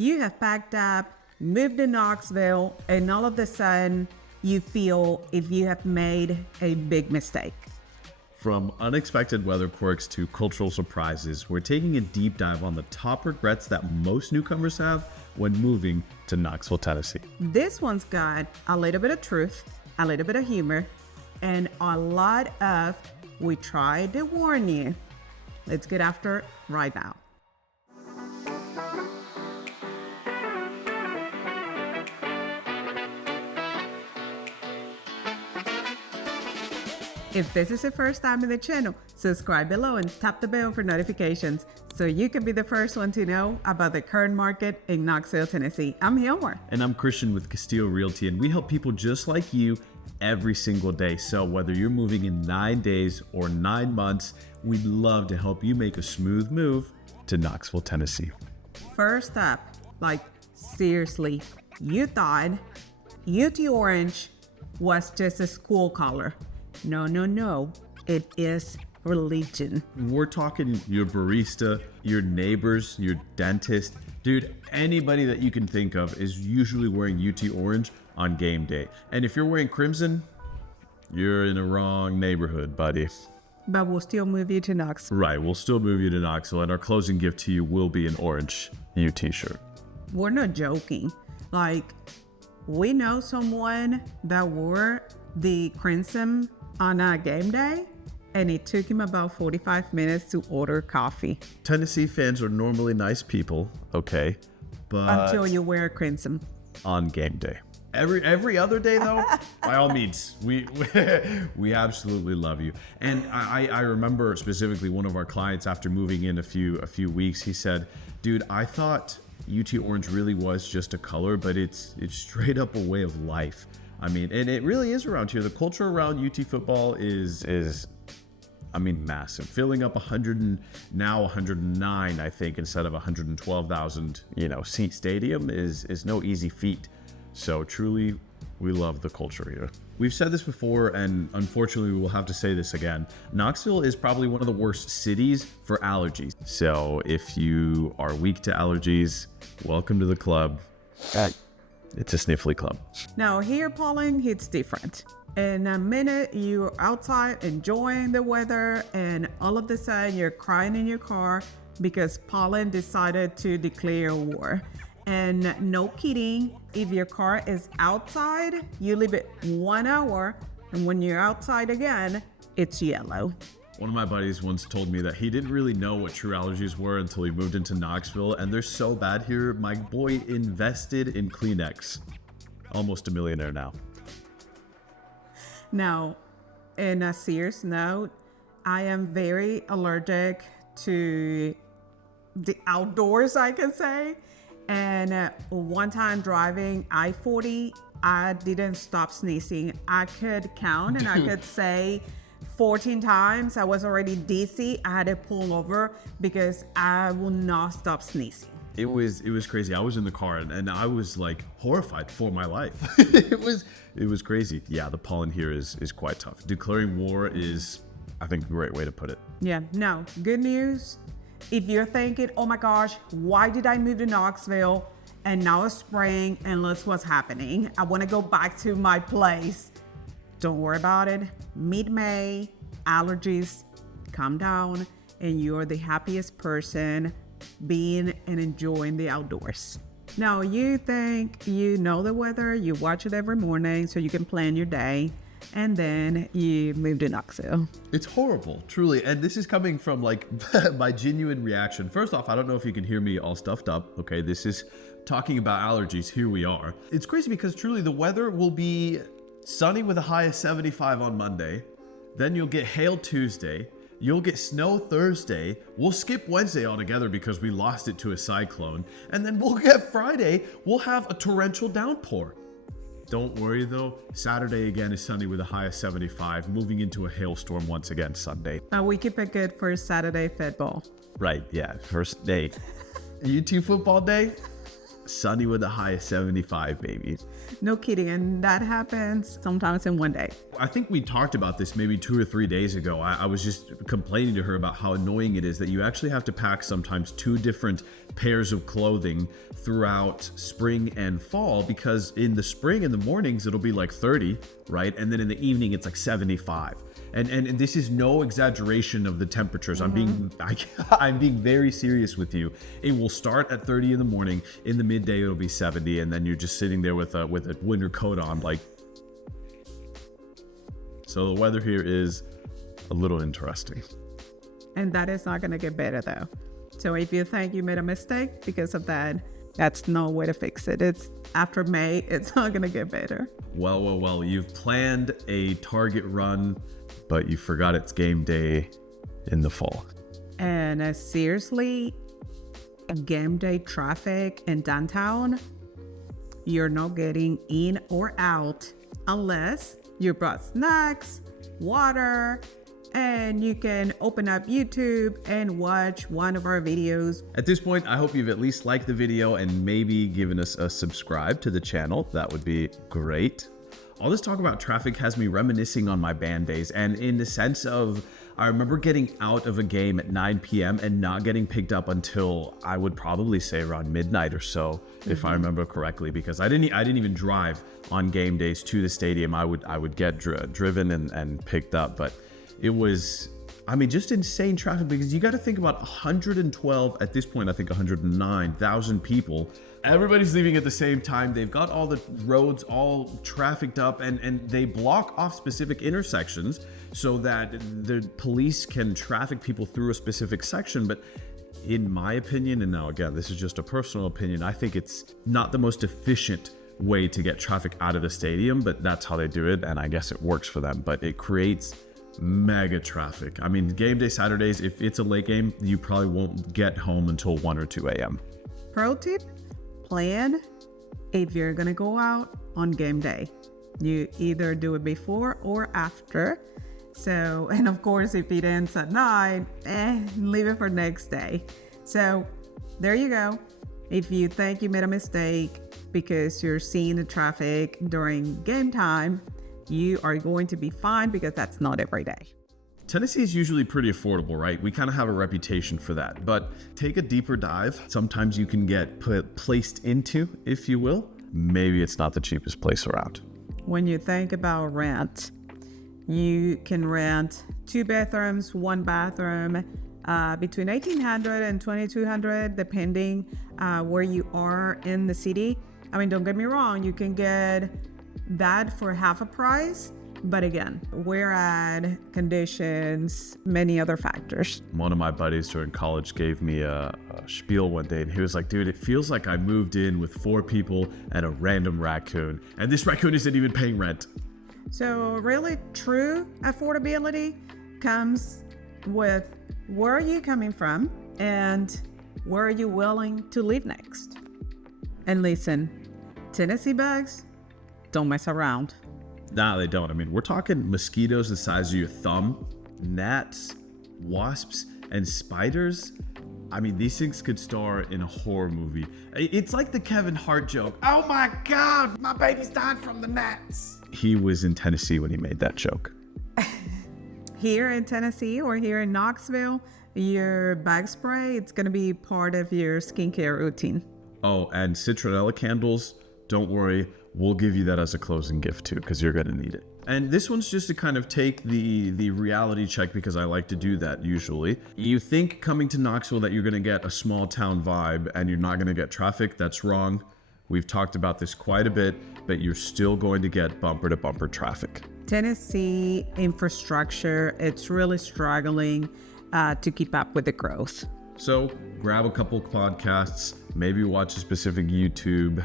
You have packed up, moved to Knoxville, and all of a sudden you feel if you have made a big mistake. From unexpected weather quirks to cultural surprises, we're taking a deep dive on the top regrets that most newcomers have when moving to Knoxville, Tennessee. This one's got a little bit of truth, a little bit of humor, and a lot of we tried to warn you. Let's get after it right now. If this is your first time in the channel, subscribe below and tap the bell for notifications so you can be the first one to know about the current market in Knoxville, Tennessee. I'm Hilmar. And I'm Christian with Castillo Realty, and we help people just like you every single day. So whether you're moving in 9 days or 9 months, we'd love to help you make a smooth move to Knoxville, Tennessee. First up, like seriously, you thought UT Orange was just a school color. No. It is religion. We're talking your barista, your neighbors, your dentist. Dude, anybody that you can think of is usually wearing UT Orange on game day. And if you're wearing crimson, you're in the wrong neighborhood, buddy. But we'll still move you to Knoxville. Right, we'll still move you to Knoxville, and our closing gift to you will be an orange UT shirt. We're not joking. Like, we know someone that wore the crimson on a game day, and it took him about 45 minutes to order coffee. Tennessee fans are normally nice people, okay, but until you wear crimson on game day. Every other day though, by all means, we absolutely love you. And I remember specifically one of our clients after moving in a few weeks, he said, "Dude, I thought UT Orange really was just a color, but it's straight up a way of life." I mean, and it really is around here. The culture around UT football is massive. Filling up 109, I think, instead of 112,000, seat stadium is no easy feat. So truly, we love the culture here. We've said this before, and unfortunately, we will have to say this again. Knoxville is probably one of the worst cities for allergies. So if you are weak to allergies, welcome to the club. It's a sniffly club. Now here, pollen hits different. In a minute, you're outside enjoying the weather, and all of a sudden you're crying in your car because pollen decided to declare war. And no kidding, if your car is outside, you leave it 1 hour, and when you're outside again, it's yellow. One of my buddies once told me that he didn't really know what true allergies were until he moved into Knoxville, and they're so bad here. My boy invested in Kleenex. Almost a millionaire now. Now, in a serious note, I am very allergic to the outdoors, I can say. And one time driving I-40, I didn't stop sneezing. I could count and I could say 14 times. I was already dizzy. I had to pull over because I will not stop sneezing. It was crazy. I was in the car and I was like horrified for my life. It was crazy. Yeah, the pollen here is quite tough. Declaring war is, I think, a great way to put it. Yeah. Now, good news. If you're thinking, oh my gosh, why did I move to Knoxville? And now it's spring and look what's happening. I want to go back to my place. Don't worry about it. Mid-May, allergies come down, and you're the happiest person being and enjoying the outdoors. Now, you think you know the weather, you watch it every morning so you can plan your day, and then you move to Knoxville. It's horrible, truly. And this is coming from like my genuine reaction. First off, I don't know if you can hear me all stuffed up. Okay, this is talking about allergies. Here we are. It's crazy because truly the weather will be sunny with a high of 75 on Monday. Then you'll get hail Tuesday. You'll get snow Thursday. We'll skip Wednesday altogether because we lost it to a cyclone. And then we'll get Friday. We'll have a torrential downpour. Don't worry though, Saturday again is sunny with a high of 75, moving into a hailstorm once again Sunday. We keep it good for Saturday football. Right, yeah, first day. UT football day? sunny with a high of 75, baby. No kidding. And that happens sometimes in one day. I think we talked about this maybe 2 or 3 days ago. I was just complaining to her about how annoying it is that you actually have to pack sometimes 2 different pairs of clothing throughout spring and fall, because in the spring, in the mornings, it'll be like 30, right? And then in the evening, it's like 75. And this is no exaggeration of the temperatures. I'm being very serious with you. It will start at 30 in the morning. In the midday, it'll be 70, and then you're just sitting there with a winter coat on, like. So the weather here is a little interesting. And that is not going to get better though. So if you think you made a mistake because of that, that's no way to fix it. It's after May, it's not going to get better. Well, you've planned a Target run, but you forgot it's game day in the fall. And seriously, game day traffic in downtown, you're not getting in or out unless you brought snacks, water, and you can open up YouTube and watch one of our videos. At this point, I hope you've at least liked the video and maybe given us a subscribe to the channel. That would be great. All this talk about traffic has me reminiscing on my band days, and in the sense of, I remember getting out of a game at 9 p.m. and not getting picked up until I would probably say around midnight or so, if I remember correctly, because I didn't even drive on game days to the stadium. I would get driven and picked up, but it was, I mean, just insane traffic, because you got to think about 112, at this point, I think 109,000 people. Everybody's leaving at the same time. They've got all the roads all trafficked up, and they block off specific intersections so that the police can traffic people through a specific section. But in my opinion, and now again, this is just a personal opinion, I think it's not the most efficient way to get traffic out of the stadium, but that's how they do it, and I guess it works for them. But it creates mega traffic. I mean, game day Saturdays, if it's a late game, you probably won't get home until 1 or 2 a.m. Pro tip, plan if you're gonna go out on game day. You either do it before or after. So, and of course, if it ends at 9, leave it for next day. So there you go. If you think you made a mistake because you're seeing the traffic during game time, you are going to be fine, because that's not every day. Tennessee is usually pretty affordable, right? We kind of have a reputation for that, but take a deeper dive. Sometimes you can get placed into, if you will. Maybe it's not the cheapest place around. When you think about rent, you can rent 2 bathrooms, 1 bathroom, between $1,800 and $2,200, depending where you are in the city. I mean, don't get me wrong, you can get that for half a price, but again, we're at conditions, many other factors. One of my buddies during college gave me a spiel one day, and he was like, dude, it feels like I moved in with 4 people and a random raccoon, and this raccoon isn't even paying rent. So really true affordability comes with where are you coming from and where are you willing to live next. And listen, Tennessee bugs don't mess around. Nah, they don't. I mean, we're talking mosquitoes the size of your thumb, gnats, wasps, and spiders. I mean, these things could star in a horror movie. It's like the Kevin Hart joke. Oh my God, my baby's dying from the gnats. He was in Tennessee when he made that joke. Here in Tennessee or here in Knoxville, your bug spray, it's going to be part of your skincare routine. Oh, and citronella candles, don't worry. We'll give you that as a closing gift too, because you're going to need it. And this one's just to kind of take the reality check, because I like to do that usually. You think coming to Knoxville that you're going to get a small town vibe and you're not going to get traffic. That's wrong. We've talked about this quite a bit, but you're still going to get bumper to bumper traffic. Tennessee infrastructure, it's really struggling to keep up with the growth. So grab a couple podcasts, maybe watch a specific YouTube,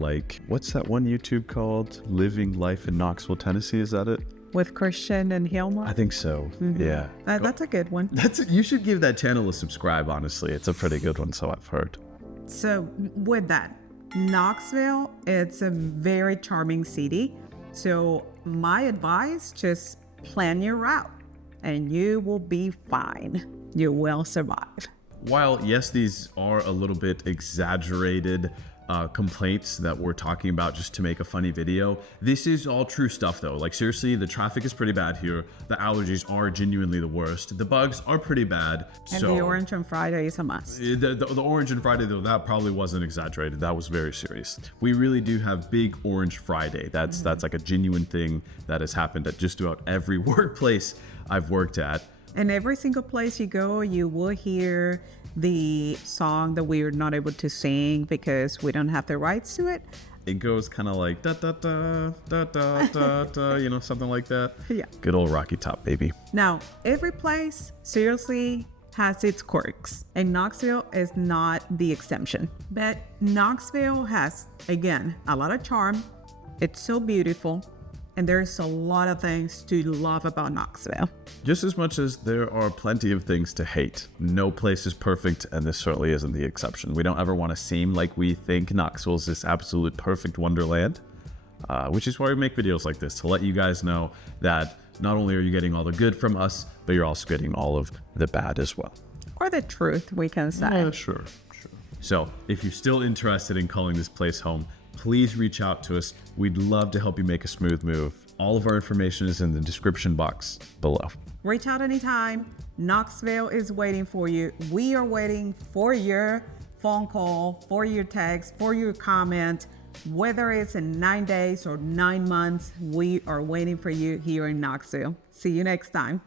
like, what's that one YouTube called? Living Life in Knoxville, Tennessee, is that it? With Christian and Hilma? I think so, yeah. That's a good one. You should give that channel a subscribe, honestly. It's a pretty good one, so I've heard. So with that, Knoxville, it's a very charming city. So my advice, just plan your route and you will be fine. You will survive. while yes, these are a little bit exaggerated complaints that we're talking about just to make a funny video, this is all true stuff though. Like seriously, the traffic is pretty bad here. The allergies are genuinely the worst. The bugs are pretty bad. And the orange on Friday is a must. The orange on Friday though, that probably wasn't exaggerated. That was very serious. We really do have big Orange Friday. That's like a genuine thing that has happened at just about every workplace I've worked at. And every single place you go, you will hear the song that we are not able to sing because we don't have the rights to it. It goes kind of like da da da da da da da, you know, something like that. Yeah. Good old Rocky Top, baby. Now, every place seriously has its quirks, and Knoxville is not the exception. But Knoxville has, again, a lot of charm. It's so beautiful. And there's a lot of things to love about Knoxville. Just as much as there are plenty of things to hate. No place is perfect, and this certainly isn't the exception. We don't ever want to seem like we think Knoxville's this absolute perfect wonderland, which is why we make videos like this, to let you guys know that not only are you getting all the good from us, but you're also getting all of the bad as well. Or the truth, we can say. Yeah, sure. So if you're still interested in calling this place home, please reach out to us. We'd love to help you make a smooth move. All of our information is in the description box below. Reach out anytime. Knoxville is waiting for you. We are waiting for your phone call, for your text, for your comment. Whether it's in 9 days or 9 months, we are waiting for you here in Knoxville. See you next time.